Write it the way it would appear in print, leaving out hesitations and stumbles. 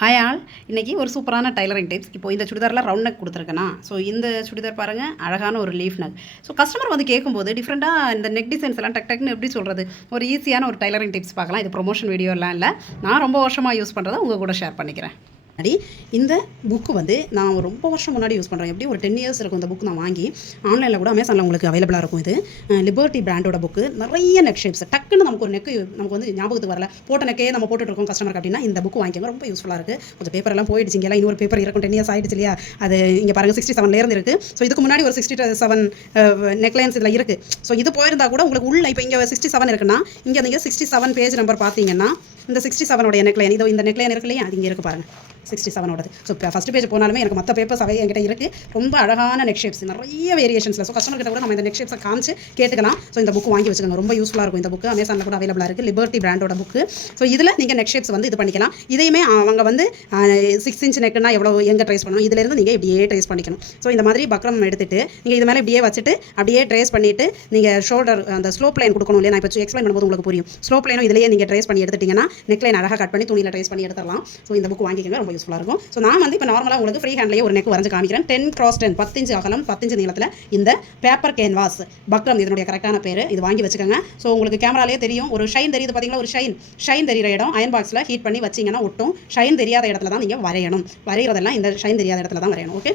Hi all. இன்றைக்கி ஒரு சூப்பரான டைலரிங் டிப்ஸ். இப்போ இந்த சுடிதாரில் ரவுண்ட் நெக் கொடுத்துருக்கேனா, ஸோ இந்த சுடிதார் பாருங்கள், அழகான ஒரு லீஃப் நெக். ஸோ கஸ்டமர் வந்து கேட்கும்போது டிஃப்ரெண்ட்டாக இந்த நெக் டிசைன்ஸ் எல்லாம் டக்குன்னு எப்படி சொல்கிறது, ஒரு ஈஸியான ஒரு டைலரிங் டிப்ஸ் பார்க்கலாம். இது ப்ரொமோஷன் வீடியோலாம் இல்லை, நான் ரொம்ப வருஷமாக யூஸ் பண்ணுறதை உங்கள் கூட ஷேர் பண்ணிக்கிறேன். இந்த புக்கு வந்து நான் ரொம்ப வருஷம் முன்னாடி யூஸ் பண்ணுறேன். எப்படி ஒரு 10 இயர்ஸ் இருக்கும் இந்த புக் நான் வாங்கி. ஆன்லைனில் கூட அமேசானில் உங்களுக்கு அவைலபிளாக இருக்கும். இது லிபர்ட்டி பிராண்டோட புக்கு. நிறைய நெக் ஷேப்ஸ் டக்குன்னு நமக்கு ஒரு நெக்கு நமக்கு வந்து ஞாபகத்துக்கு வரல, போட்ட நெக்கே நம்ம போட்டுருக்கோம் கஸ்டமருக்கு அப்படின்னா இந்த புக்கு வாங்கிக்கோங்க, ரொம்ப யூஸ்ஃபுல்லாக இருக்குது. கொஞ்சம் பேப்பர் எல்லாம் போயிடுச்சு, இங்கெல்லாம் இன்னொரு பேப்பர் இருக்கும், 10 இயர்ஸ் ஆகிடுச்சு இல்லையா. அது இங்கே பாருங்கள் 67 இருக்குது. ஸோ இதுக்கு முன்னாடி ஒரு 67 நெக்லைன்ஸ் இதில் இருக்குது. ஸோ இது போயிருந்தா கூட உங்களுக்கு உள்ள இப்போ இங்கே 67 இருக்குன்னா, இங்கே நீங்கள் 67 பேஜ் நம்பர் பார்த்தீங்கன்னா இந்த 67 நெக்லைன், இதோ இந்த நெக்லைன் இருக்கு இல்லையா, அது இங்கே இருக்குது பாருங்கள் 67. ஸோ ஃபஸ்ட் பேஜ் போனாலுமே எனக்கு மற்ற பேப்பர்ஸ் என்கிட்ட இருக்குது. ரொம்ப அழகான நெக் ஷேப்ஸ், நிறைய வேரியேஷன்ஸில். ஸோ கஸ்டமர் கிட்ட கூட நம்ம இந்த நெக் ஷேப்ஸை காமிச்சு கேட்டுக்கலாம். ஸோ இந்த புக் வாங்கி வச்சுக்கோங்க, ரொம்ப யூஸ்ஃபுல்லாக இருக்கும். இந்த புக்கு அமேசானில் கூட அவைலபிளாக இருக்குது, லிபர்ட்டி பிராண்டோட புக்கு. ஸோ இதில் நீங்கள் நெக் ஷேப்ஸ் வந்து இது பண்ணிக்கலாம். இதையுமே அவங்க வந்து 6 இன்ச் நெக்குன்னா எவ்வளோ எங்கே ட்ரேஸ் பண்ணணும், இதிலேருந்து நீங்கள் இப்படியே ட்ரேஸ் பண்ணிக்கணும். ஸோ இந்த மாதிரி பக்ரம் எடுத்துட்டு நீங்கள் இது மேலே இப்படியே வச்சுட்டு அப்படியே ட்ரேஸ் பண்ணிவிட்டு நீங்கள் ஷோல்டர் அந்த ஸ்லோப் லைன் கொடுக்கணும் இல்லையா. நான் இப்போ எக்ஸ்பிளைன் பண்ணும்போது உங்களுக்கு புரியும். ஸ்லோப் லைனும் இதிலேயே நீங்கள் ட்ரேஸ் பண்ணி எடுத்துட்டிங்கன்னா நெக்லைன் அழகாக கட் பண்ணி துணியில் ட்ரேஸ் பண்ணி எடுத்துடலாம். ஸோ இந்த புக் வாங்கிக்கோங்க, ரொம்ப யூஸ்ஃபுல்லாக இருக்கும். ஸோ நான் வந்து இப்போ நார்மலாக உங்களுக்கு ஃப்ரீ ஹேண்ட்லேயே ஒரு நெக் வரைஞ்சு காமிக்கிறேன். 10x10 10 இன்ச் அகலம் 10 இன்ச் நீளத்தில் இந்த பேப்பர் கேன்வாஸ் பக்ரம் இதனுடைய கரெக்டான பேர். இது வாங்கி வச்சுக்கோங்க. ஸோ உங்களுக்கு கேமராலேயே தெரியும், ஒரு ஷைன் தெரியுது பார்த்தீங்களா, ஒரு ஷைன் தெரிகிற இடம் அயன் பாக்ஸில் ஹீட் பண்ணி வச்சிங்கன்னா ஒட்டும். ஷைன் தெரியாத இடத்துல தான் நீங்கள் வரையணும். வரைகிறதெல்லாம் இந்த ஷைன் தெரியாத இடத்துல தான் வரையணும். ஓகே.